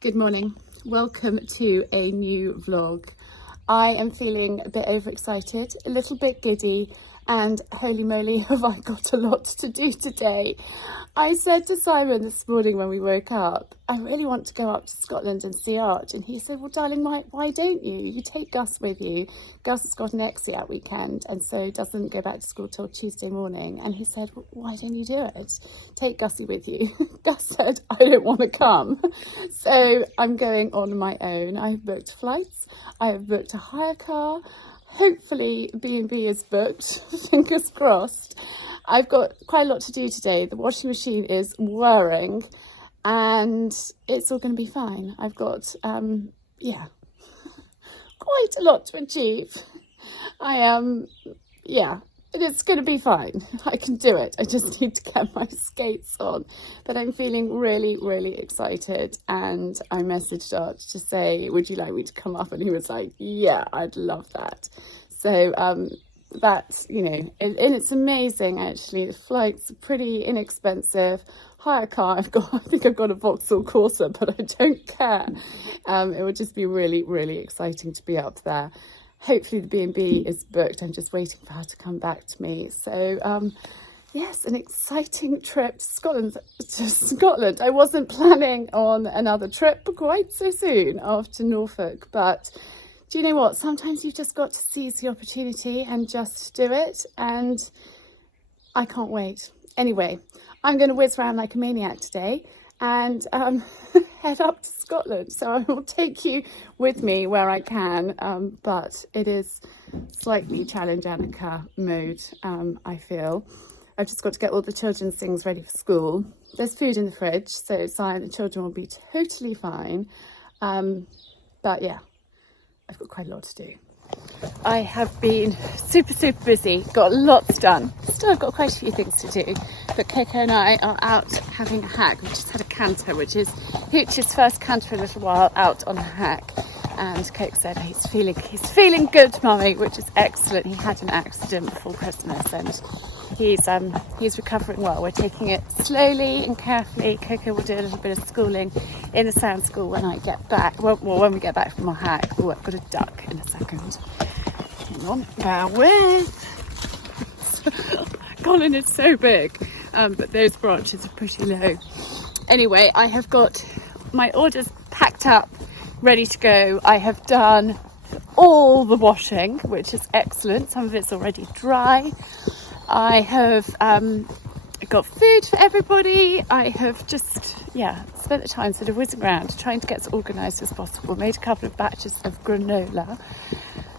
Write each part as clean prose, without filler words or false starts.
Good morning. Welcome to a new vlog. I am feeling a bit overexcited, a little bit giddy, and holy moly have I got a lot to do today. I said to Simon this morning when we woke up, I really want to go up to Scotland and see Arch, and he said, well darling, why don't you? You take Gus with you. Gus has got an exit weekend and so doesn't go back to school till Tuesday morning, and he said, well, why don't you do it? Take Gussie with you. Gus said, I don't want to come. So I'm going on my own. I've booked flights, I have booked a hire car. Hopefully B&B is booked, fingers crossed. I've got quite a lot to do today. The washing machine is whirring and it's all going to be fine. I've got, quite a lot to achieve. It's going to be fine. I can do it. I just need to get my skates on. But I'm feeling really, really excited. And I messaged Arch to say, would you like me to come up? And he was like, yeah, I'd love that. So that's, and it's amazing, actually. The flights are pretty inexpensive. Hire car, I think I've got a Vauxhall Corsa, but I don't care. It would just be really, really exciting to be up there. Hopefully the B&B is booked. I'm just waiting for her to come back to me. So, yes, an exciting trip to Scotland. I wasn't planning on another trip quite so soon after Norfolk, but do you know what? Sometimes you've just got to seize the opportunity and just do it, and I can't wait. Anyway, I'm going to whiz around like a maniac today and head up to Scotland. So I will take you with me where I can, but it is slightly challenge Annika mode, I feel. I've just got to get all the children's things ready for school. There's food in the fridge, so Sigh and the children will be totally fine. But yeah, I've got quite a lot to do. I have been super busy, got lots done. Still I've got quite a few things to do, but Coco and I are out having a hack. We've just had a canter, which is Hooch's first canter for a little while, out on a hack. And Coco said he's feeling good, mummy, which is excellent. He had an accident before Christmas and he's recovering well. We're taking it slowly and carefully. Coco will do a little bit of schooling in the sound school when I get back. Well, when we get back from our hack. Oh, I've got a duck in a second. Hang on, bear with. Colin is so big, but those branches are pretty low. Anyway, I have got my orders packed up, ready to go. I have done all the washing, which is excellent. Some of it's already dry. I have got food for everybody. I have just, spent the time sort of whizzing around, trying to get as organised as possible. Made a couple of batches of granola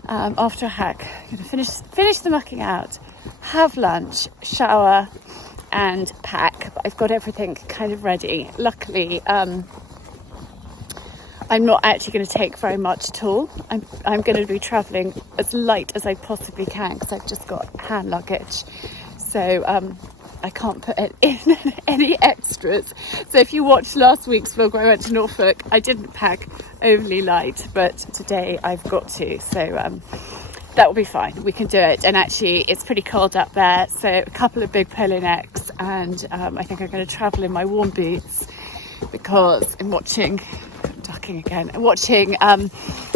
after a hack. I'm going to finish the mucking out, have lunch, shower and pack. But I've got everything kind of ready. Luckily, I'm not actually going to take very much at all. I'm going to be travelling as light as I possibly can because I've just got hand luggage. So I can't put in any extras. So if you watched last week's vlog where I went to Norfolk, I didn't pack overly light, but today I've got to. So that will be fine. We can do it. And actually it's pretty cold up there. So a couple of big polo necks, and I think I'm going to travel in my warm boots because I'm watching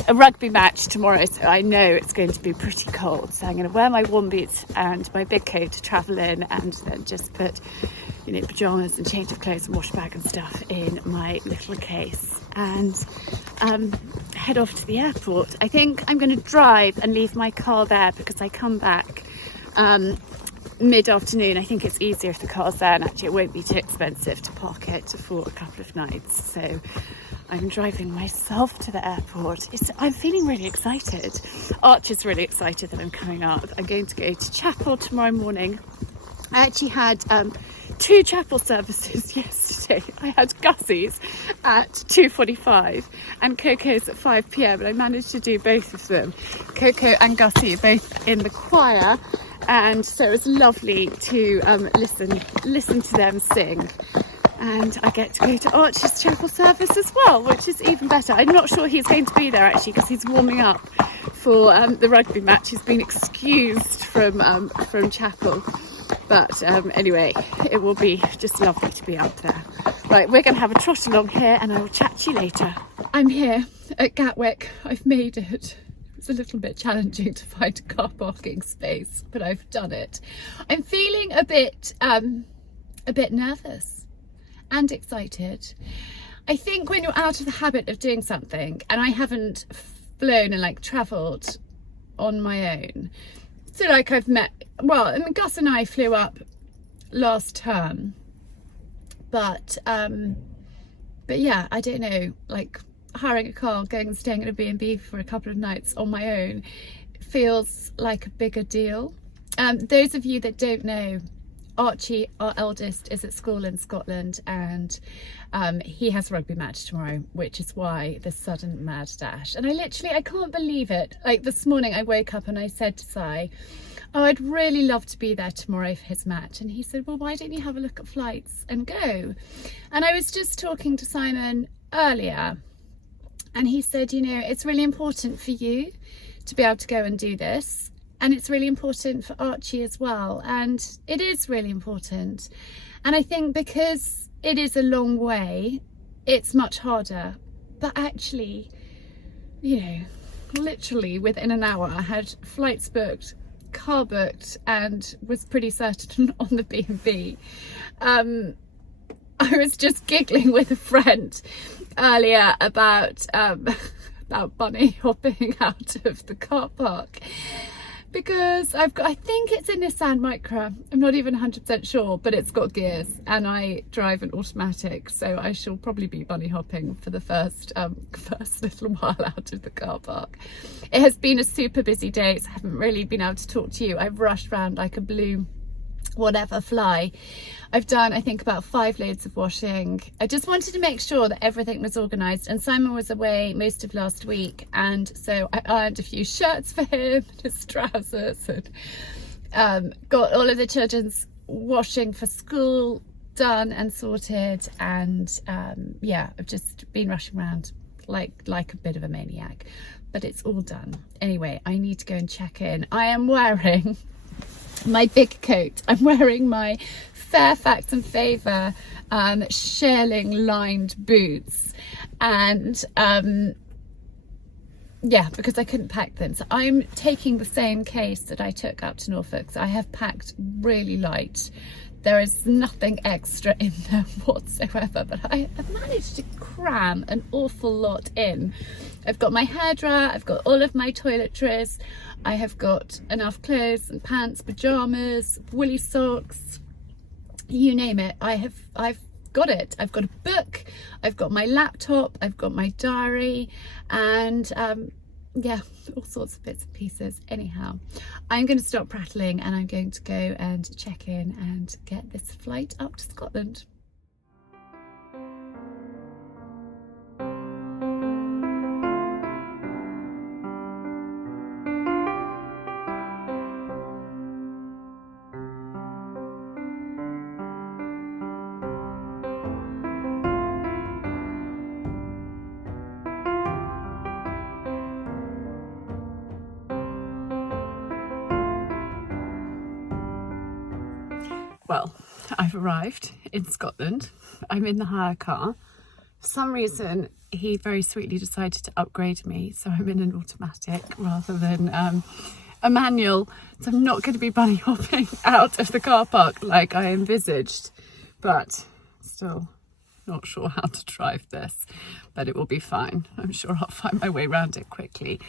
a rugby match tomorrow, so I know it's going to be pretty cold, so I'm going to wear my warm boots and my big coat to travel in, and then just put pyjamas and change of clothes and wash bag and stuff in my little case and head off to the airport. I think I'm going to drive and leave my car there because I come back mid-afternoon. I think it's easier if the car's there, and actually it won't be too expensive to park it for a couple of nights. So I'm driving myself to the airport. I'm feeling really excited. Arch is really excited that I'm coming up. I'm going to go to chapel tomorrow morning. I actually had 2 chapel services yesterday. I had Gussie's at 2:45 and Coco's at 5 p.m. and I managed to do both of them. Coco and Gussie are both in the choir, and so it's lovely to listen to them sing. And I get to go to Archie's chapel service as well, which is even better. I'm not sure he's going to be there actually because he's warming up for the rugby match. He's been excused from chapel. But anyway, it will be just lovely to be up there. Right, we're going to have a trot along here and I will chat to you later. I'm here at Gatwick. I've made it. It's a little bit challenging to find a car parking space, but I've done it. I'm feeling a bit nervous and excited. I think when you're out of the habit of doing something, and I haven't flown and like travelled on my own, so like I've met, well, I mean, Gus and I flew up last term, but yeah, I don't know, like hiring a car, going and staying at a B&B for a couple of nights on my own feels like a bigger deal. Those of you that don't know, Archie, our eldest, is at school in Scotland, and he has a rugby match tomorrow, which is why the sudden mad dash. And I can't believe it. Like this morning I woke up and I said to Sigh, oh, I'd really love to be there tomorrow for his match. And he said, well, why don't you have a look at flights and go? And I was just talking to Simon earlier, and he said, you know, it's really important for you to be able to go and do this. And it's really important for Archie as well. And it is really important. And I think because it is a long way, it's much harder. But actually, you know, literally within an hour, I had flights booked, car booked, and was pretty certain on the B&B. I was just giggling with a friend earlier about bunny hopping out of the car park, because I think it's a Nissan Micra, I'm not even 100% sure, but it's got gears and I drive an automatic, so I shall probably be bunny hopping for the first little while out of the car park. It has been a super busy day, so I haven't really been able to talk to you. I've rushed around like a blue whatever fly. I've done, I think, about 5 loads of washing. I just wanted to make sure that everything was organised, and Simon was away most of last week, and so I ironed a few shirts for him, his trousers, and got all of the children's washing for school done and sorted, and yeah, I've just been rushing around like a bit of a maniac, but it's all done. Anyway, I need to go and check in. I am wearing my big coat. I'm wearing my Fairfax and Favour shearling lined boots, and yeah, because I couldn't pack them, so I'm taking the same case that I took up to Norfolk. So I have packed really light. There is nothing extra in there whatsoever, but I have managed to cram an awful lot in. I've got my hairdryer, I've got all of my toiletries, I have got enough clothes and pants, pyjamas, woolly socks, you name it. I've got it. I've got a book, I've got my laptop, I've got my diary, and yeah, all sorts of bits and pieces. Anyhow, I'm going to stop prattling and I'm going to go and check in and get this flight up to Scotland. Well, I've arrived in Scotland. I'm in the hire car. For some reason, he very sweetly decided to upgrade me, so I'm in an automatic rather than a manual. So I'm not going to be bunny hopping out of the car park like I envisaged, but still not sure how to drive this, but it will be fine. I'm sure I'll find my way around it quickly.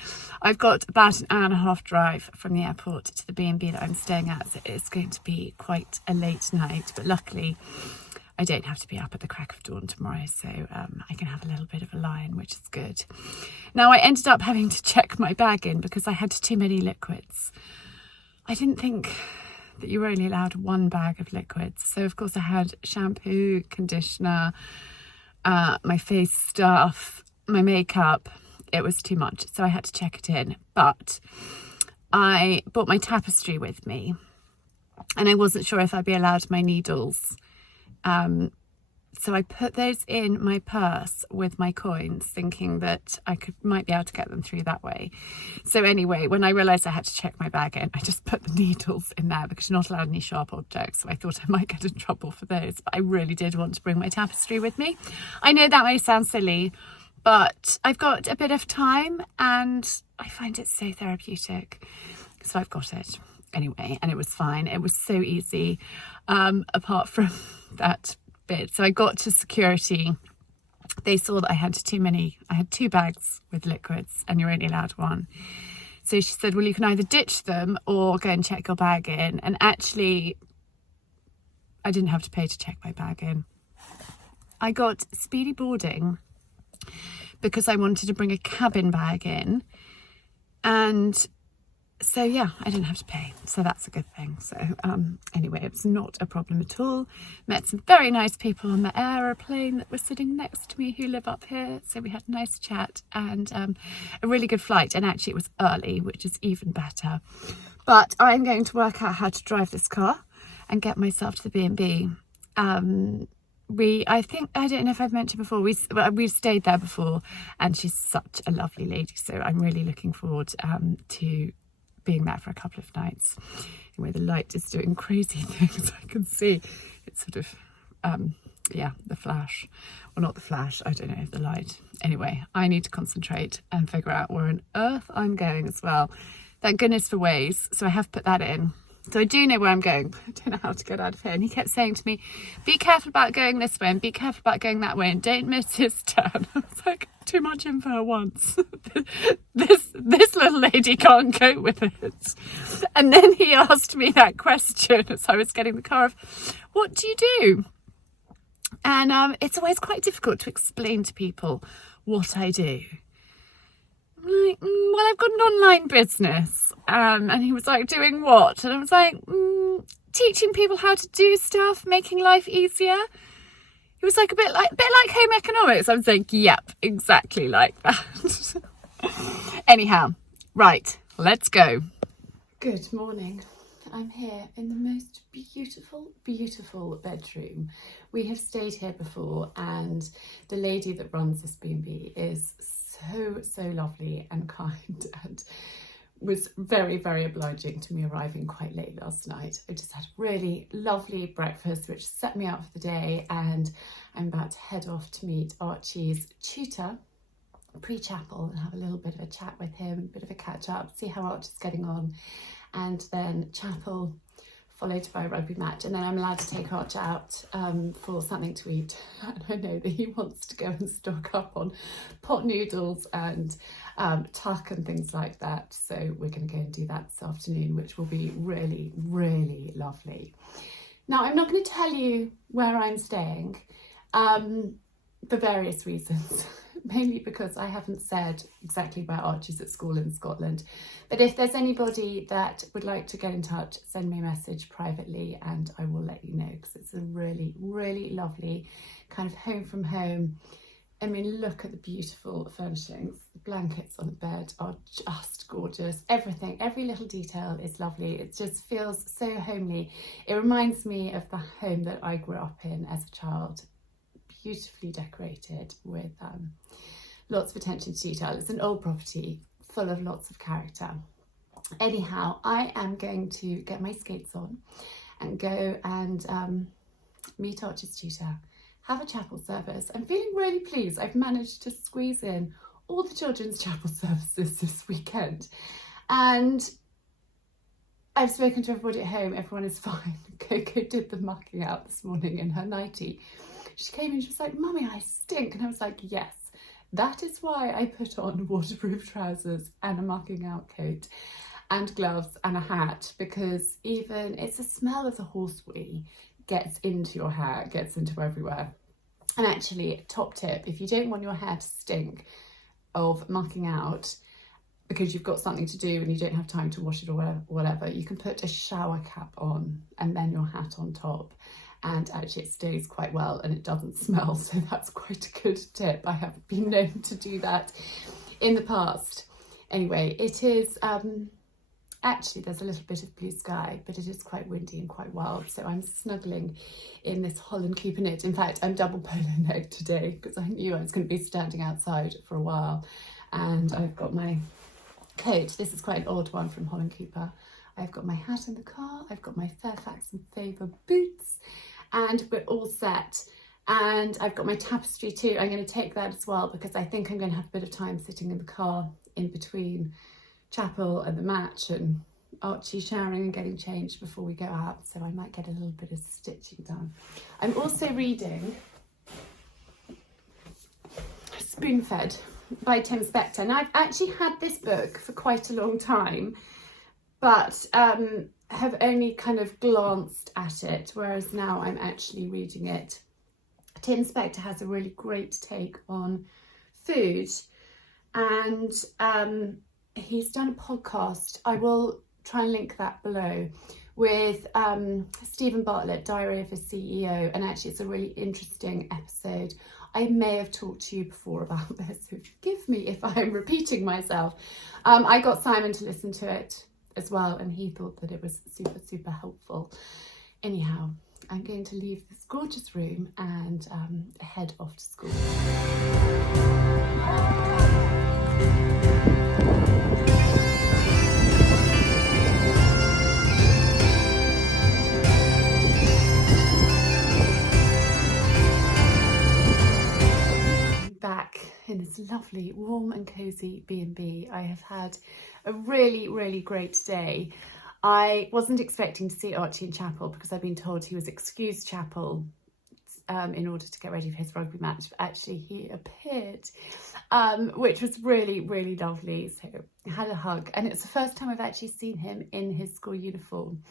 I've got about an hour and a half drive from the airport to the B&B that I'm staying at, so it's going to be quite a late night, but luckily I don't have to be up at the crack of dawn tomorrow, so I can have a little bit of a lie-in, which is good. Now, I ended up having to check my bag in because I had too many liquids. I didn't think that you were only allowed 1 bag of liquids. So of course I had shampoo, conditioner, my face stuff, my makeup. It was too much, so I had to check it in. But I brought my tapestry with me, and I wasn't sure if I'd be allowed my needles. So I put those in my purse with my coins, thinking that I might be able to get them through that way. So anyway, when I realised I had to check my bag in, I just put the needles in there because you're not allowed any sharp objects. So I thought I might get in trouble for those, but I really did want to bring my tapestry with me. I know that may sound silly, but I've got a bit of time and I find it so therapeutic. So I've got it anyway, and it was fine. It was so easy, apart from that bit. So I got to security. They saw that I had I had 2 bags with liquids and you're only allowed 1. So she said, well, you can either ditch them or go and check your bag in. And actually, I didn't have to pay to check my bag in. I got speedy boarding because I wanted to bring a cabin bag in. And so yeah, I didn't have to pay, so that's a good thing. So anyway, it was not a problem at all. Met some very nice people on the aeroplane that were sitting next to me who live up here, so we had a nice chat and a really good flight. And actually it was early, which is even better. But I'm going to work out how to drive this car and get myself to the B&B. I don't know if I've mentioned before, we've stayed there before, and she's such a lovely lady, so I'm really looking forward to being there for a couple of nights. Anyway, the light is doing crazy things. I can see it's sort of the flash, or not the flash, I don't know, the light. Anyway, I need to concentrate and figure out where on earth I'm going as well. Thank goodness for Waze, so I have put that in. So I do know where I'm going, but I don't know how to get out of here. And he kept saying to me, be careful about going this way and be careful about going that way and don't miss his turn. I was like, too much info at once. This little lady can't cope with it. And then he asked me that question as I was getting the car of, what do you do? And it's always quite difficult to explain to people what I do. I'm like, well, I've got an online business. And he was like, doing what? And I was like, teaching people how to do stuff, making life easier. He was like, a bit like home economics. I was like, yep, exactly like that. Anyhow, right, let's go. Good morning. I'm here in the most beautiful, beautiful bedroom. We have stayed here before, and the lady that runs this B&B is so lovely and kind, and was very, very obliging to me arriving quite late last night. I just had a really lovely breakfast which set me up for the day, and I'm about to head off to meet Archie's tutor pre-chapel and have a little bit of a chat with him, a bit of a catch up, see how Archie's getting on, and then chapel followed by a rugby match, and then I'm allowed to take Arch out for something to eat. And I know that he wants to go and stock up on pot noodles and tuck and things like that, so we're going to go and do that this afternoon, which will be really, really lovely. Now, I'm not going to tell you where I'm staying for various reasons. Mainly because I haven't said exactly where Archie's at school in Scotland. But if there's anybody that would like to get in touch, send me a message privately and I will let you know, because it's a really, really lovely kind of home from home. I mean, look at the beautiful furnishings. The blankets on the bed are just gorgeous. Everything, every little detail is lovely. It just feels so homely. It reminds me of the home that I grew up in as a child. Beautifully decorated with lots of attention to detail. It's an old property full of lots of character. Anyhow, I am going to get my skates on and go and meet Archie's tutor, have a chapel service. I'm feeling really pleased. I've managed to squeeze in all the children's chapel services this weekend, and I've spoken to everybody at home. Everyone is fine. Coco did the mucking out this morning in her nightie. She came in, she was like, Mummy, I stink. And I was like, yes, that is why I put on waterproof trousers and a mucking out coat and gloves and a hat, because even it's the smell of the horse wee gets into your hair, gets into everywhere. And actually, top tip, if you don't want your hair to stink of mucking out because you've got something to do and you don't have time to wash it or whatever, you can put a shower cap on and then your hat on top. And actually it stays quite well and it doesn't smell, so that's quite a good tip. I have been known to do that in the past. Anyway, it is Actually, there's a little bit of blue sky, but it is quite windy and quite wild. So I'm snuggling in this Holland Cooper knit. In fact, I'm double polo necked today because I knew I was going to be standing outside for a while. And I've got my coat. This is quite an odd one from Holland Cooper. I've got my hat in the car. I've got my Fairfax and Favour boots, and we're all set. And I've got my tapestry too. I'm going to take that as well because I think I'm going to have a bit of time sitting in the car in between chapel and the match and Archie showering and getting changed before we go out. So I might get a little bit of stitching done. I'm also reading Spoon-Fed by Tim Spector. Now I've actually had this book for quite a long time, but have only kind of glanced at it, whereas now I'm actually reading it. Tim Spector has a really great take on food, and he's done a podcast, I will try and link that below, with Stephen Bartlett, Diary of a CEO, and actually it's a really interesting episode. I may have talked to you before about this, so forgive me if I'm repeating myself. I got Simon to listen to it as well, and he thought that it was super helpful. Anyhow, I'm going to leave this gorgeous room and head off to school. Back in this lovely, warm and cosy B&B. I have had a really great day. I wasn't expecting to see Archie in chapel because I've been told he was excused chapel in order to get ready for his rugby match, but actually he appeared, which was really lovely. So I had a hug, and it's the first time I've actually seen him in his school uniform,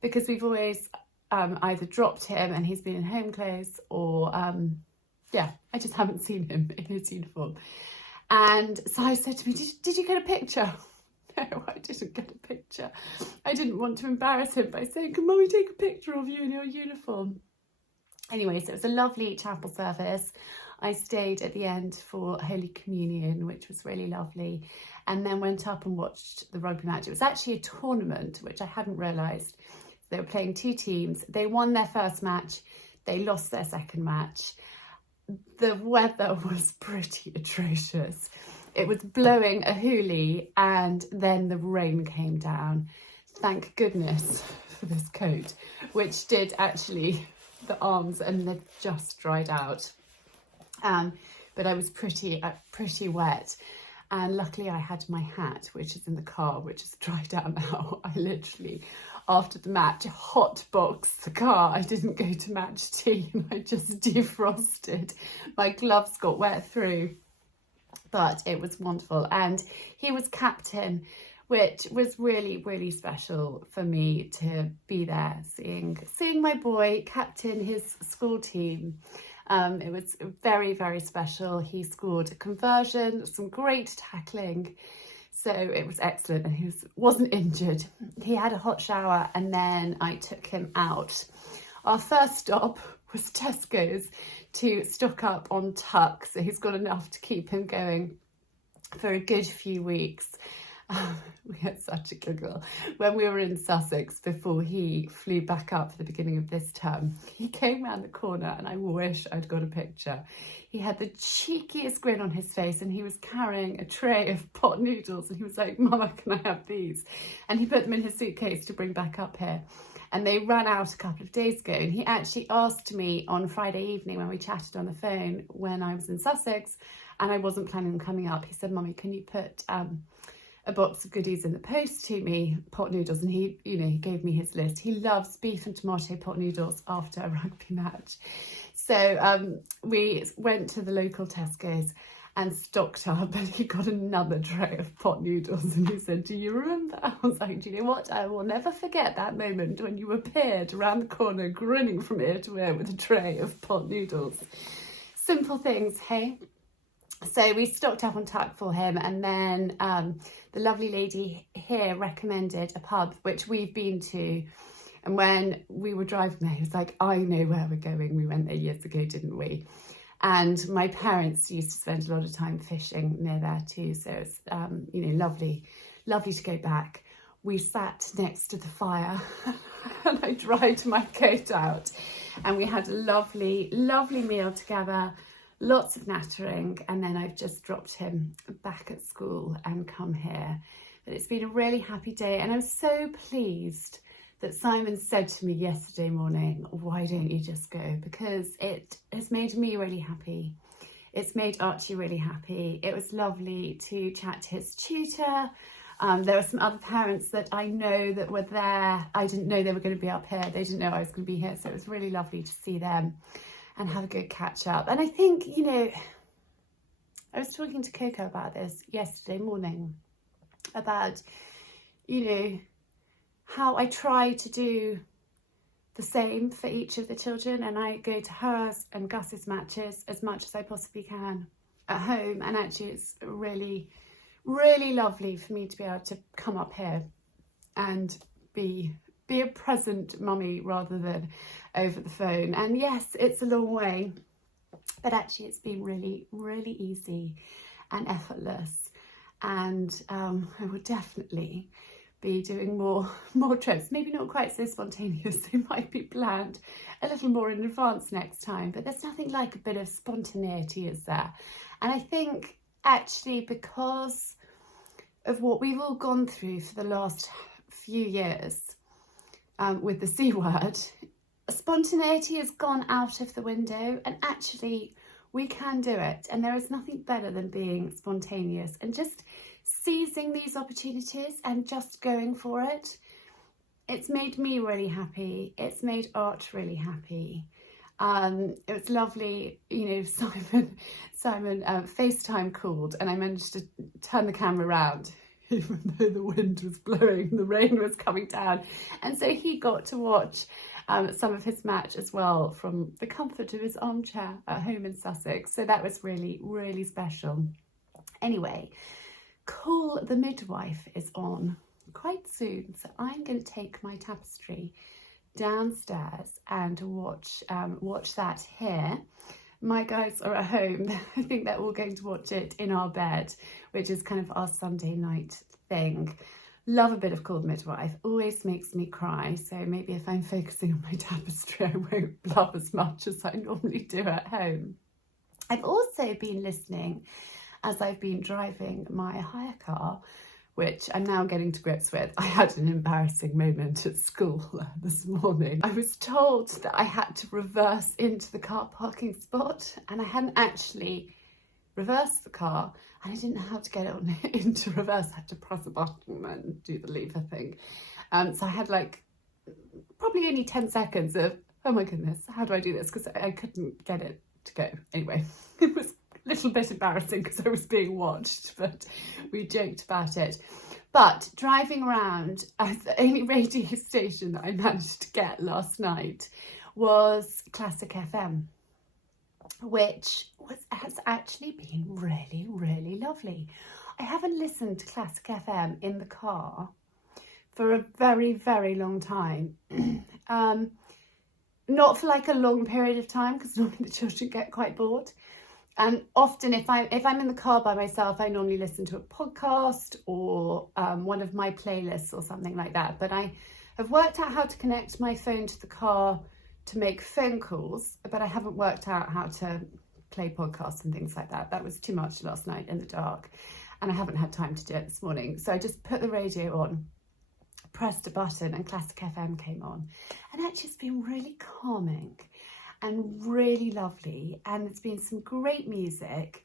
because we've always either dropped him and he's been in home clothes, or yeah, I just haven't seen him in his uniform. And Sigh said to me, did you get a picture? No, I didn't get a picture. I didn't want to embarrass him by saying, can Mummy take a picture of you in your uniform? Anyway, so it was a lovely chapel service. I stayed at the end for Holy Communion, which was really lovely, and then went up and watched the rugby match. It was actually a tournament, which I hadn't realised. They were playing two teams. They won their first match. They lost their second match. The weather was pretty atrocious. It was blowing a hoolie, and then the rain came down. Thank goodness for this coat, which did actually, the arms, and they've just dried out. But I was pretty wet. And luckily I had my hat, which is in the car, which is dried out now. I literally, after the match, hot boxed the car. I didn't go to match tea, and I just defrosted. My gloves got wet through, but it was wonderful. And he was captain, which was really special for me to be there, seeing my boy captain his school team. It was very special. He scored a conversion, some great tackling, so it was excellent, and he wasn't injured. He had a hot shower, and then I took him out. Our first stop was Tesco's to stock up on tuck, so he's got enough to keep him going for a good few weeks. We had such a giggle when we were in Sussex before he flew back up for the beginning of this term. He came round the corner, and I wish I'd got a picture. He had the cheekiest grin on his face, and he was carrying a tray of pot noodles, and he was like, Mama, can I have these? And he put them in his suitcase to bring back up here. And they ran out a couple of days ago, and he actually asked me on Friday evening when we chatted on the phone when I was in Sussex and I wasn't planning on coming up. He said, Mummy, can you put a box of goodies in the post to me, pot noodles? And he gave me his list. He loves beef and tomato pot noodles after a rugby match. So we went to the local Tesco's and stocked up, and he got another tray of pot noodles, and he said, do you remember? I was like, do you know what? I will never forget that moment when you appeared around the corner grinning from ear to ear with a tray of pot noodles. Simple things, hey? So we stocked up on tuck for him, and then the lovely lady here recommended a pub which we've been to, and when we were driving there, he was like, I know where we're going. We went there years ago, didn't we? And my parents used to spend a lot of time fishing near there too, so it's lovely to go back. we sat next to the fire and I dried my coat out, and we had a lovely, lovely meal together, lots of nattering, and then I've just dropped him back at school and come here. But it's been a really happy day, and I'm so pleased that Simon said to me yesterday morning, why don't you just go? Because it has made me really happy. It's made Archie really happy. It was lovely to chat to his tutor. There were some other parents that I know that were there. I didn't know they were going to be up here. They didn't know I was going to be here. So it was really lovely to see them and have a good catch up. And I think, you know, I was talking to Coco about this yesterday morning, about, you know, how I try to do the same for each of the children, and I go to hers and Gus's matches as much as I possibly can at home. And actually it's really, really lovely for me to be able to come up here and be a present mummy rather than over the phone. And yes, it's a long way, but actually it's been really, really easy and effortless. And I would definitely be doing more trips, maybe not quite so spontaneous. They might be planned a little more in advance next time, but there's nothing like a bit of spontaneity, is there? And I think actually because of what we've all gone through for the last few years with the C word, spontaneity has gone out of the window, and actually we can do it. And there is nothing better than being spontaneous and just seizing these opportunities and just going for it. It's made me really happy. It's made Art really happy. It was lovely, you know, Simon FaceTime called, and I managed to turn the camera around even though the wind was blowing, the rain was coming down. And so he got to watch some of his match as well from the comfort of his armchair at home in Sussex. So that was really, really special. Anyway, Call the Midwife is on quite soon, so I'm going to take my tapestry downstairs and watch that here. My guys are at home. I think they're all going to watch it in our bed, which is kind of our Sunday night thing. Love a bit of Call the Midwife, always makes me cry, so maybe if I'm focusing on my tapestry I won't blub as much as I normally do at home. I've also been listening as I've been driving my hire car, which I'm now getting to grips with. I had an embarrassing moment at school this morning. I was told that I had to reverse into the car parking spot, and I hadn't actually reversed the car, and I didn't know how to get it on into reverse. I had to press a button and do the lever thing. So I had like probably only 10 seconds of, oh my goodness, how do I do this? Because I couldn't get it to go. Anyway, it was little bit embarrassing because I was being watched, but we joked about it. But driving around, the only radio station that I managed to get last night was Classic FM, which has actually been really, really lovely. I haven't listened to Classic FM in the car for a very, very long time. Not for like a long period of time, because normally the children get quite bored. And often if I'm in the car by myself, I normally listen to a podcast or one of my playlists or something like that. But I have worked out how to connect my phone to the car to make phone calls, but I haven't worked out how to play podcasts and things like that. That was too much last night in the dark, and I haven't had time to do it this morning. So I just put the radio on, pressed a button, and Classic FM came on. And actually it's been really calming and really lovely, and it's been some great music.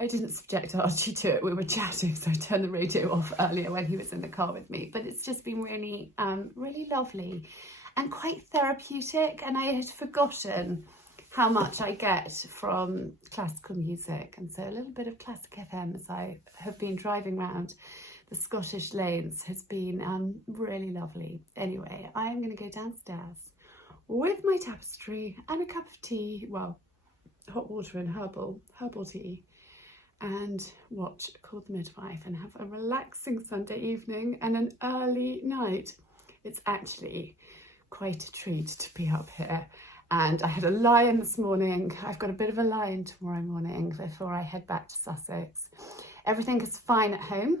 I didn't subject Archie to it, we were chatting, so I turned the radio off earlier when he was in the car with me, but it's just been really, really lovely and quite therapeutic, and I had forgotten how much I get from classical music. And so a little bit of Classic FM as I have been driving around the Scottish lanes has been really lovely. Anyway, I'm going to go downstairs with my tapestry and a cup of tea, well, hot water and herbal tea, and watch Call the Midwife and have a relaxing Sunday evening and an early night. It's actually quite a treat to be up here. And I had a lie-in this morning. I've got a bit of a lie-in tomorrow morning before I head back to Sussex. Everything is fine at home.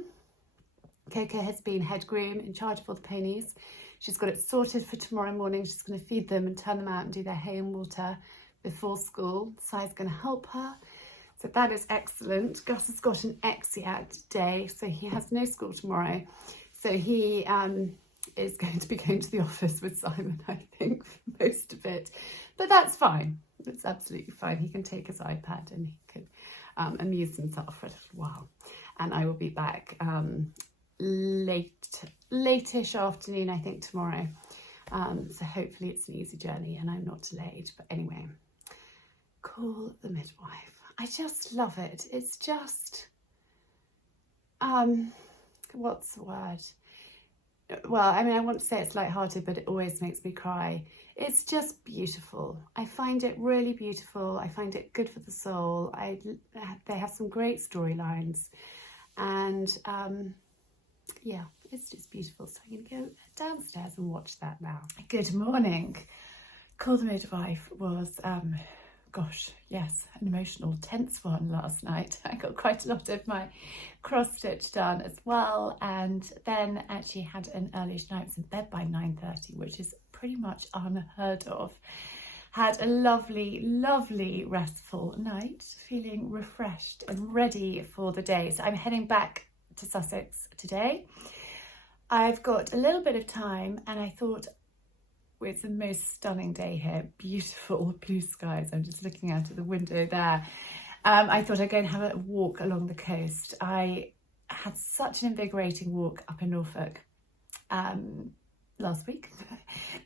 Coco has been head groom in charge of all the ponies. She's got it sorted for tomorrow morning. She's going to feed them and turn them out and do their hay and water before school. Sigh's going to help her. So that is excellent. Gus has got an EXIAC day, so he has no school tomorrow. So he is going to be going to the office with Simon, I think, for most of it. But that's fine. It's absolutely fine. He can take his iPad and he can amuse himself for a little while. And I will be back late-ish afternoon, I think, tomorrow. So hopefully it's an easy journey and I'm not delayed. But anyway, call the midwife. I just love it. It's just, what's the word? Well, I mean, I want to say it's lighthearted, but it always makes me cry. It's just beautiful. I find it really beautiful. I find it good for the soul. They have some great storylines. And yeah, it's just beautiful. So I'm going to go downstairs and watch that now. Good morning. Call the midwife was, gosh, yes, an emotional, tense one last night. I got quite a lot of my cross stitch done as well, and then actually had an early night. I was in bed by 9:30, which is pretty much unheard of. Had a lovely, lovely restful night, feeling refreshed and ready for the day. So I'm heading back to Sussex today. I've got a little bit of time and I thought, it's the most stunning day here, beautiful blue skies. I'm just looking out of the window there. I thought I'd go and have a walk along the coast. I had such an invigorating walk up in Norfolk last week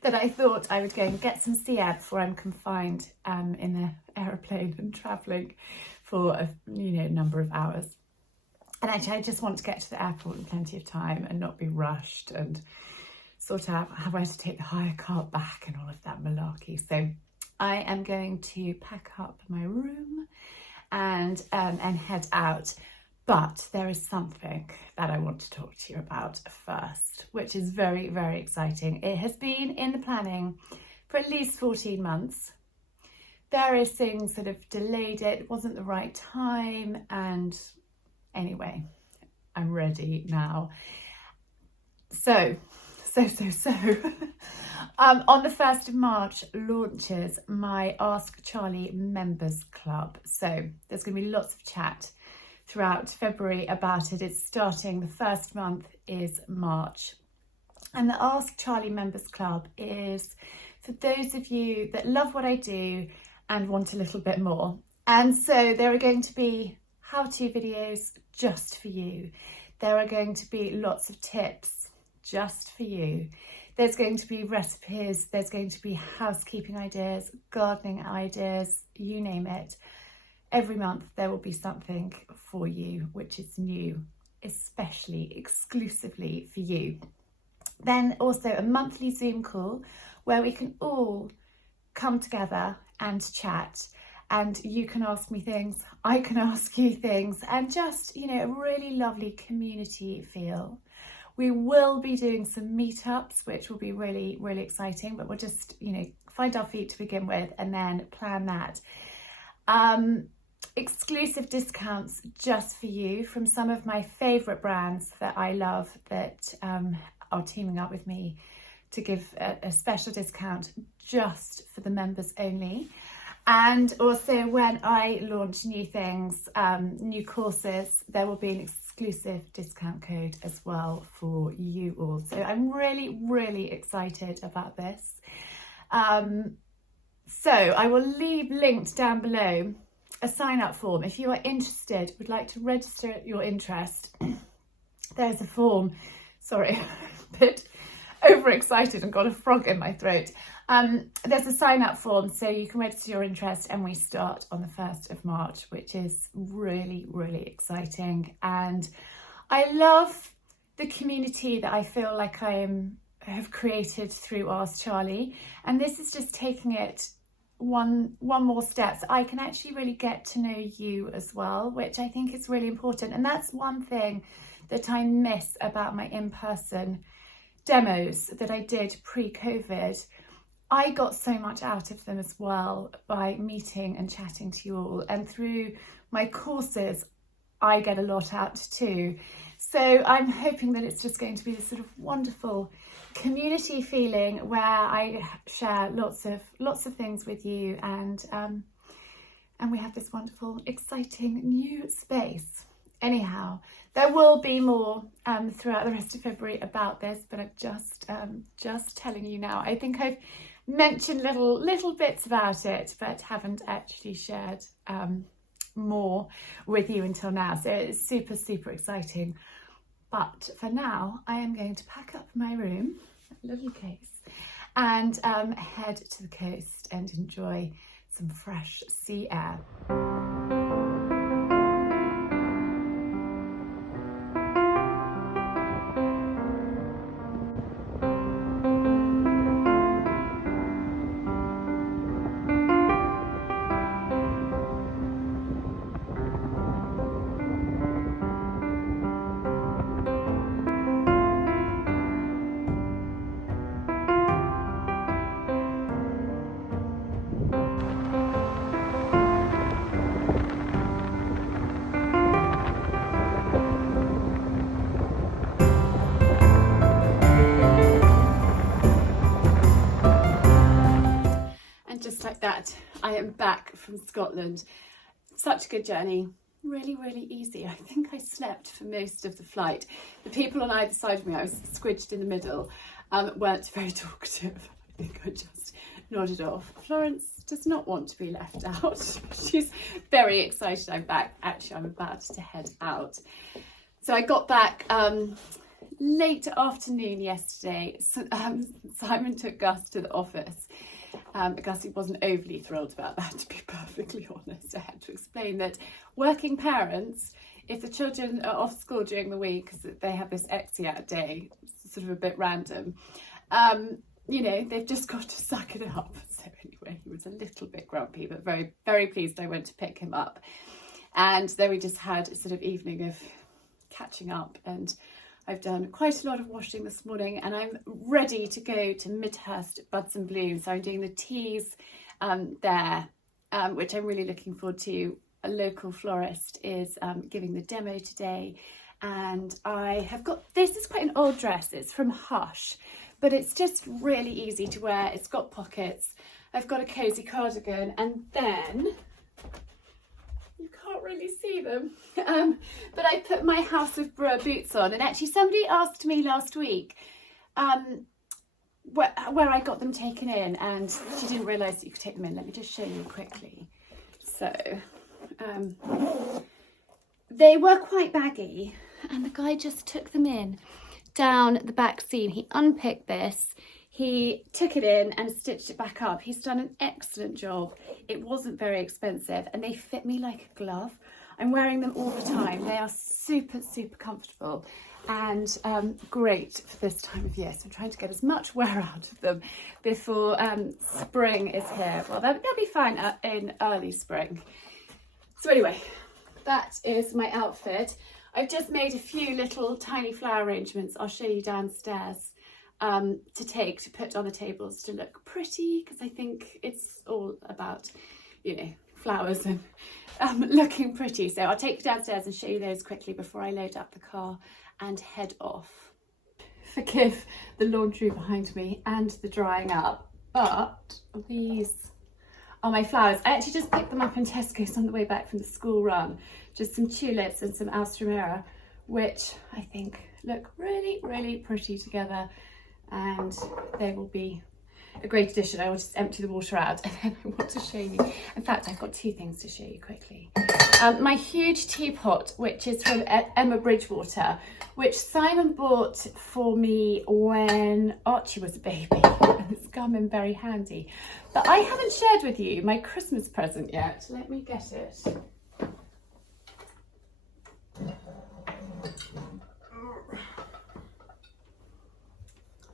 that I thought I would go and get some sea air before I'm confined in an aeroplane and travelling for a number of hours. And actually I just want to get to the airport in plenty of time and not be rushed and sort out how I to take the hire car back and all of that malarkey. So I am going to pack up my room and head out. But there is something that I want to talk to you about first, which is very, very exciting. It has been in the planning for at least 14 months. Various things that have delayed it. It wasn't the right time. And anyway, I'm ready now. So. On the 1st of March launches my Ask Charlie Members Club. So there's going to be lots of chat throughout February about it. It's starting, the first month is March. And the Ask Charlie Members Club is for those of you that love what I do and want a little bit more. And so there are going to be how-to videos just for you. There are going to be lots of tips just for you. There's going to be recipes, there's going to be housekeeping ideas, gardening ideas, you name it. Every month there will be something for you which is new, especially exclusively for you. Then also a monthly Zoom call where we can all come together and chat, and you can ask me things, I can ask you things, and just, a really lovely community feel. We will be doing some meetups, which will be really, really exciting, but we'll just, find our feet to begin with and then plan that. Exclusive discounts just for you from some of my favourite brands that I love that are teaming up with me to give a special discount just for the members only. And also when I launch new things, new courses, there will be an exclusive discount code as well for you all. So I'm really, really excited about this. So I will leave linked down below a sign up form. If you are interested, would like to register your interest, there's a form. Sorry, a bit overexcited and got a frog in my throat. There's a sign up form so you can register your interest, and we start on the 1st of March, which is really, really exciting. And I love the community that I feel like I have created through Ask Charlie. And this is just taking it one more step, so I can actually really get to know you as well, which I think is really important. And that's one thing that I miss about my in-person demos that I did pre-COVID. I got so much out of them as well by meeting and chatting to you all, and through my courses I get a lot out too. So I'm hoping that it's just going to be this sort of wonderful community feeling where I share lots of things with you, and we have this wonderful, exciting new space. Anyhow, there will be more throughout the rest of February about this, but I'm just telling you now. I think I've mentioned little bits about it, but haven't actually shared more with you until now. So it's super, super exciting. But for now, I am going to pack up my room, little case, and head to the coast and enjoy some fresh sea air. That I am back from Scotland. Such a good journey, really easy. I think I slept for most of the flight. The people on either side of me, I was squidged in the middle, weren't very talkative. I think I just nodded off. Florence does not want to be left out. She's very excited I'm back. Actually, I'm about to head out. So I got back late afternoon yesterday. So, Simon took Gus to the office. Gus wasn't overly thrilled about that, to be perfectly honest. I had to explain that working parents, if the children are off school during the week because they have this exeat day, it's sort of a bit random, you know, they've just got to suck it up. So anyway, he was a little bit grumpy, but very pleased I went to pick him up. And then we just had a sort of evening of catching up, and I've done quite a lot of washing this morning, and I'm ready to go to Midhurst Buds and Blooms. So I'm doing the teas there, which I'm really looking forward to. A local florist is giving the demo today, and I have got, this is quite an old dress, it's from Hush, but it's just really easy to wear. It's got pockets. I've got a cosy cardigan, and then you can't really see them, but I put my House of Brewer boots on, and actually somebody asked me last week where I got them taken in, and she didn't realise that you could take them in. Let me just show you quickly. So they were quite baggy, and the guy just took them in down the back seam. He unpicked this, he took it in and stitched it back up. He's done an excellent job. It wasn't very expensive, and they fit me like a glove. I'm wearing them all the time. They are super comfortable and great for this time of year. So I'm trying to get as much wear out of them before spring is here. Well, they'll be fine in early spring. So anyway, that is my outfit. I've just made a few little tiny flower arrangements. I'll show you downstairs to put on the tables to look pretty, because I think it's all about, you know, flowers and looking pretty. So I'll take you downstairs and show you those quickly before I load up the car and head off. Forgive the laundry behind me and the drying up, but these are my flowers. I actually just picked them up in Tesco's on the way back from the school run. Just some tulips and some alströmera, which I think look really pretty together, and they will be a great addition. I will just empty the water out, and then I want to show you. In fact, I've got two things to show you quickly. My huge teapot, which is from Emma Bridgewater, which Simon bought for me when Archie was a baby, and it's come in very handy. But I haven't shared with you my Christmas present yet. Let me get it.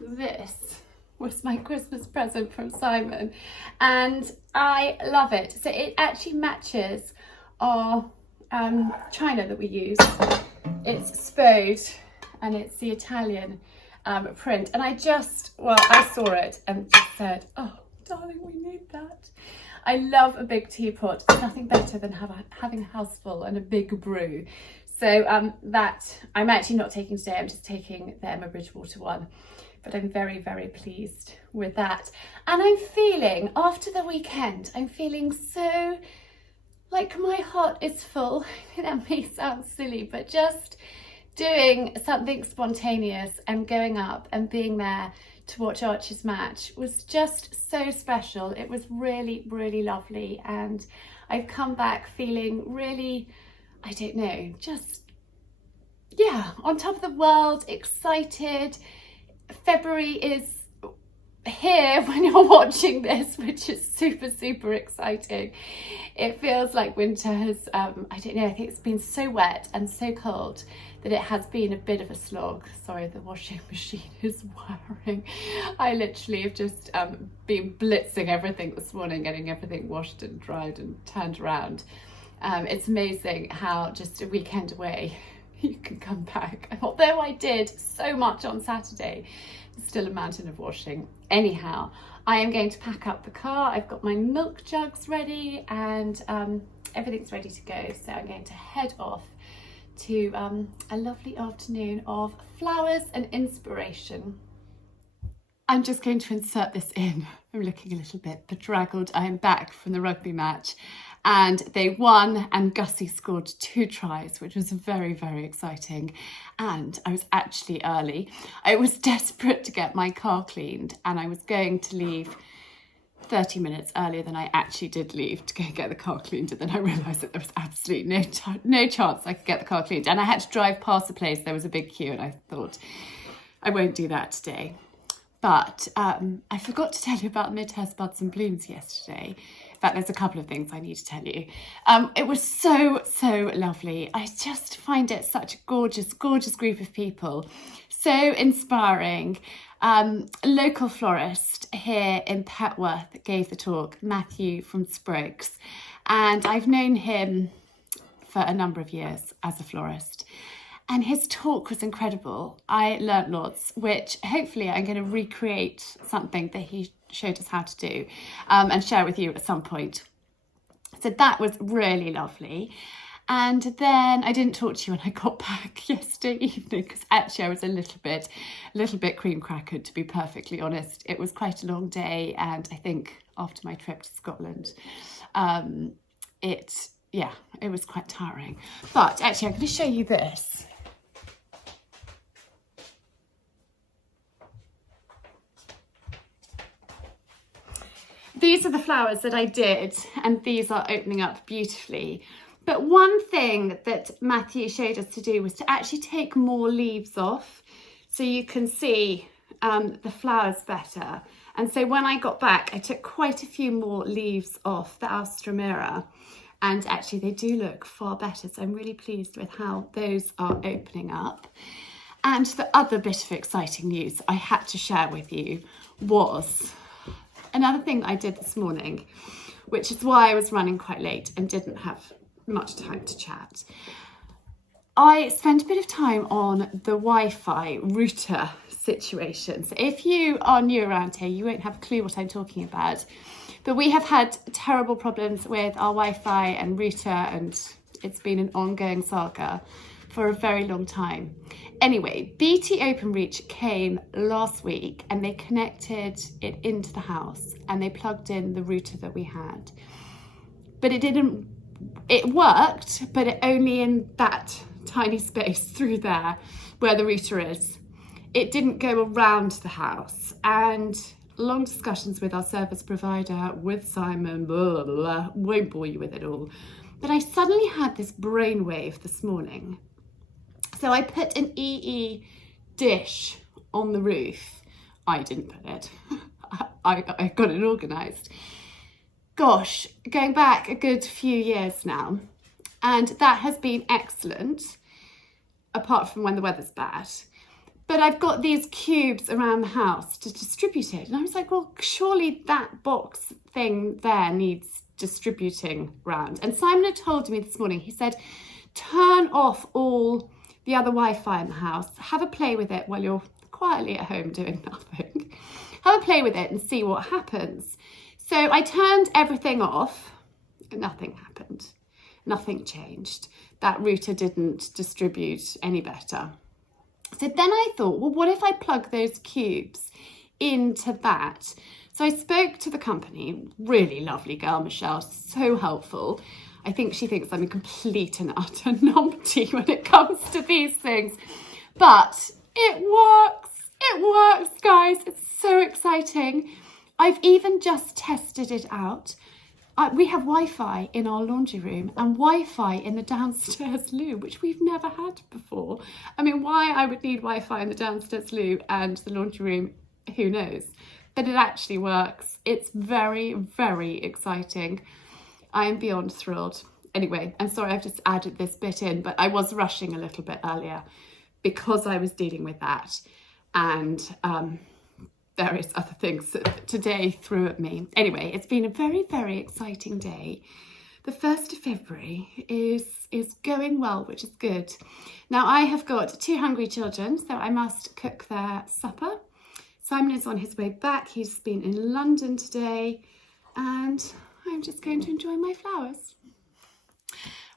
This was my Christmas present from Simon, and I love it. So it actually matches our china that we use. It's Spode, and it's the Italian print, and I saw it and just said, oh darling, we need that. I love a big teapot. There's nothing better than having a house full and a big brew. So that I'm actually not taking today, I'm just taking the Emma Bridgewater one. But I'm very, very pleased with that. And I'm feeling, after the weekend, I'm feeling so like my heart is full. That may sound silly, but just doing something spontaneous and going up and being there to watch Archie's match was just so special. It was really, really lovely. And I've come back feeling really, I don't know, just, yeah, on top of the world, excited. February is here when you're watching this, which is super, super exciting. It feels like winter has, I don't know, I think it's been so wet and so cold that it has been a bit of a slog. Sorry, the washing machine is whirring. I literally have just been blitzing everything this morning, getting everything washed and dried and turned around. It's amazing how just a weekend away you can come back. And although I did so much on Saturday, there's still a mountain of washing. Anyhow, I am going to pack up the car. I've got my milk jugs ready and everything's ready to go. So I'm going to head off to a lovely afternoon of flowers and inspiration. I'm just going to insert this in. I'm looking a little bit bedraggled. I am back from the rugby match and they won and Gussie scored 2 tries, which was very, very exciting. And I was actually early. I was desperate to get my car cleaned and I was going to leave 30 minutes earlier than I actually did leave to go get the car cleaned, and then I realised that there was absolutely no chance I could get the car cleaned, and I had to drive past the place. There was a big queue and I thought I won't do that today. But I forgot to tell you about Midhurst Buds and Blooms yesterday. In fact, there's a couple of things I need to tell you. It was so, so lovely. I just find it such a gorgeous, gorgeous group of people. So inspiring. Local florist here in Petworth gave the talk, Matthew from Spriggs. And I've known him for a number of years as a florist. And his talk was incredible. I learnt lots, which hopefully I'm going to recreate something that he showed us how to do and share with you at some point. So that was really lovely. And then I didn't talk to you when I got back yesterday evening because actually I was a little bit cream crackered, to be perfectly honest. It was quite a long day, and I think after my trip to Scotland, it was quite tiring. But actually I'm going to show you this. These are the flowers that I did, and these are opening up beautifully. But one thing that Matthew showed us to do was to actually take more leaves off so you can see the flowers better. And so when I got back, I took quite a few more leaves off the Alströmera, and actually they do look far better. So I'm really pleased with how those are opening up. And the other bit of exciting news I had to share with you was another thing that I did this morning, which is why I was running quite late and didn't have much time to chat. I spent a bit of time on the Wi-Fi router situation. So if you are new around here, you won't have a clue what I'm talking about. But we have had terrible problems with our Wi-Fi and router, and it's been an ongoing saga for a very long time. Anyway, BT Openreach came last week and they connected it into the house and they plugged in the router that we had. But it worked, but it only in that tiny space through there where the router is. It didn't go around the house, and long discussions with our service provider, with Simon, blah, blah, blah, won't bore you with it all. But I suddenly had this brainwave this morning. So I put an EE dish on the roof. I didn't put it. I got it organised. Gosh, going back a good few years now. And that has been excellent, apart from when the weather's bad. But I've got these cubes around the house to distribute it. And I was like, well, surely that box thing there needs distributing round. And Simon had told me this morning, he said, turn off all the other Wi-Fi in the house, have a play with it while you're quietly at home doing nothing. Have a play with it and see what happens. So So I turned everything off. Nothing happened. Nothing changed. That router didn't distribute any better. So then I thought, well, what if I plug those cubes into that? So I spoke to the company, really lovely girl, Michelle, so helpful. I think she thinks I'm a complete and utter numpty when it comes to these things. But it works, guys. It's so exciting. I've even just tested it out. We have Wi-Fi in our laundry room and Wi-Fi in the downstairs loo, which we've never had before. I mean, why I would need Wi-Fi in the downstairs loo and the laundry room, who knows? But it actually works. It's very, very exciting. I am beyond thrilled. Anyway, I'm sorry I've just added this bit in, but I was rushing a little bit earlier because I was dealing with that. And various other things that today threw at me. Anyway, it's been a very, very exciting day. The 1st of February is going well, which is good. Now I have got 2 hungry children, so I must cook their supper. Simon is on his way back. He's been in London today, and I'm just going to enjoy my flowers.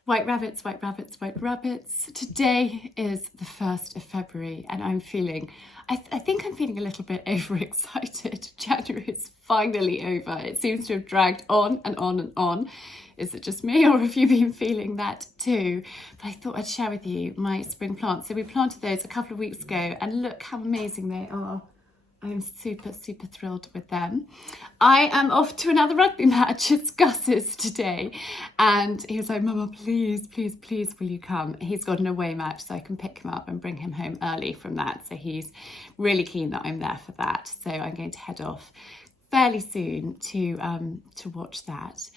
White rabbits, white rabbits, white rabbits. Today is the 1st of February and I'm feeling, I think I'm feeling a little bit overexcited. January is finally over. It seems to have dragged on and on and on. Is it just me or have you been feeling that too? But I thought I'd share with you my spring plants. So we planted those a couple of weeks ago and look how amazing they are. I'm super, super thrilled with them. I am off to another rugby match. It's Gus's today. And he was like, Mama, please, please, please, will you come? He's got an away match, so I can pick him up and bring him home early from that. So he's really keen that I'm there for that. So I'm going to head off fairly soon to watch that.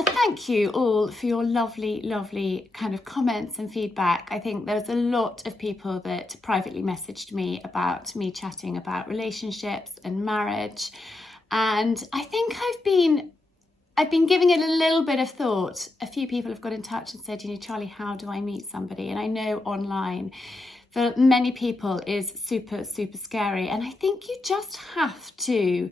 Thank you all for your lovely, lovely kind of comments and feedback. I think there's a lot of people that privately messaged me about me chatting about relationships and marriage. And I think I've been giving it a little bit of thought. A few people have got in touch and said, you know, Charlie, how do I meet somebody? And I know online for many people is super, super scary. And I think you just have to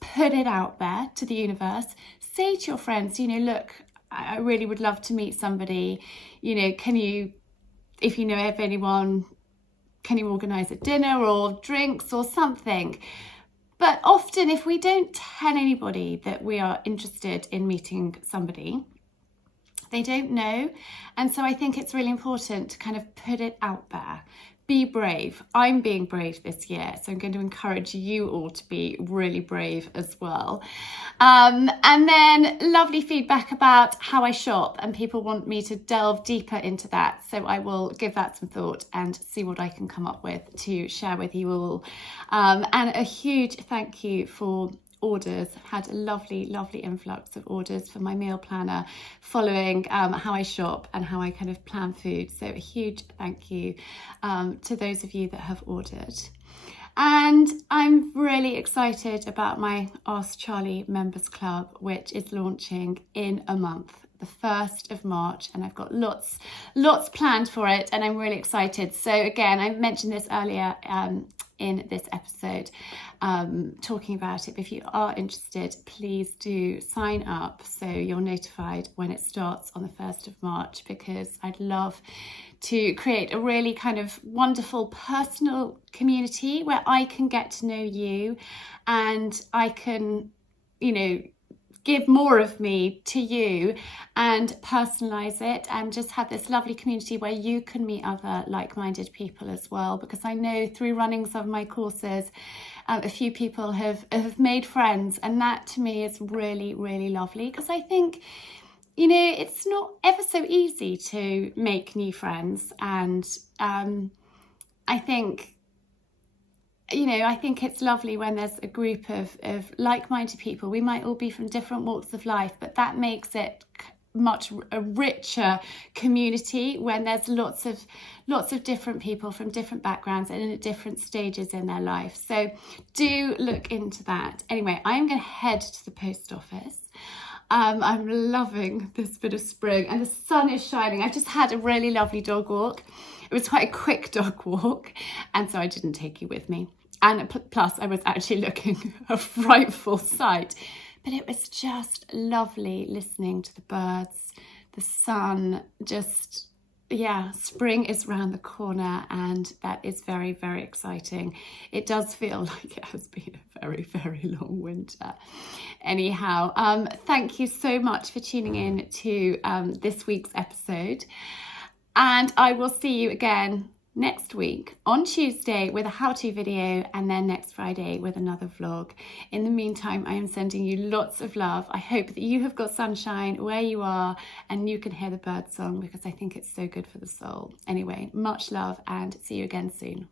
put it out there to the universe. Say to your friends, you know, look, I really would love to meet somebody. You know, can you, if you know of anyone, can you organise a dinner or drinks or something? But often if we don't tell anybody that we are interested in meeting somebody, they don't know. And so I think it's really important to kind of put it out there. Be brave. I'm being brave this year, so I'm going to encourage you all to be really brave as well. And then lovely feedback about how I shop, and people want me to delve deeper into that. So I will give that some thought and see what I can come up with to share with you all. And a huge thank you for orders. I've had a lovely, lovely influx of orders for my meal planner following how I shop and how I kind of plan food. So a huge thank you to those of you that have ordered. And I'm really excited about my Ask Charlie Members Club, which is launching in a month, the 1st of March, and I've got lots planned for it, and I'm really excited. So again, I mentioned this earlier in this episode, talking about it. But if you are interested, please do sign up so you're notified when it starts on the 1st of March, because I'd love to create a really kind of wonderful personal community where I can get to know you and I can, you know, give more of me to you and personalize it and just have this lovely community where you can meet other like-minded people as well, because I know through running some of my courses a few people have made friends, and that to me is really, really lovely, because I think, you know, it's not ever so easy to make new friends. And I think, you know, I think it's lovely when there's a group of like-minded people. We might all be from different walks of life, but that makes it much a richer community when there's lots of different people from different backgrounds and in different stages in their life. So do look into that. Anyway, I'm going to head to the post office. I'm loving this bit of spring and the sun is shining. I just had a really lovely dog walk. It was quite a quick dog walk, and so I didn't take you with me. And plus I was actually looking a frightful sight, but it was just lovely listening to the birds, the sun, just, yeah, spring is round the corner, and that is very, very exciting. It does feel like it has been a very, very long winter. Anyhow, thank you so much for tuning in to this week's episode, and I will see you again next week on Tuesday with a how-to video, and then next Friday with another vlog. In the meantime, I am sending you lots of love. I hope that you have got sunshine where you are and you can hear the bird song, because I think it's so good for the soul. Anyway, much love and see you again soon.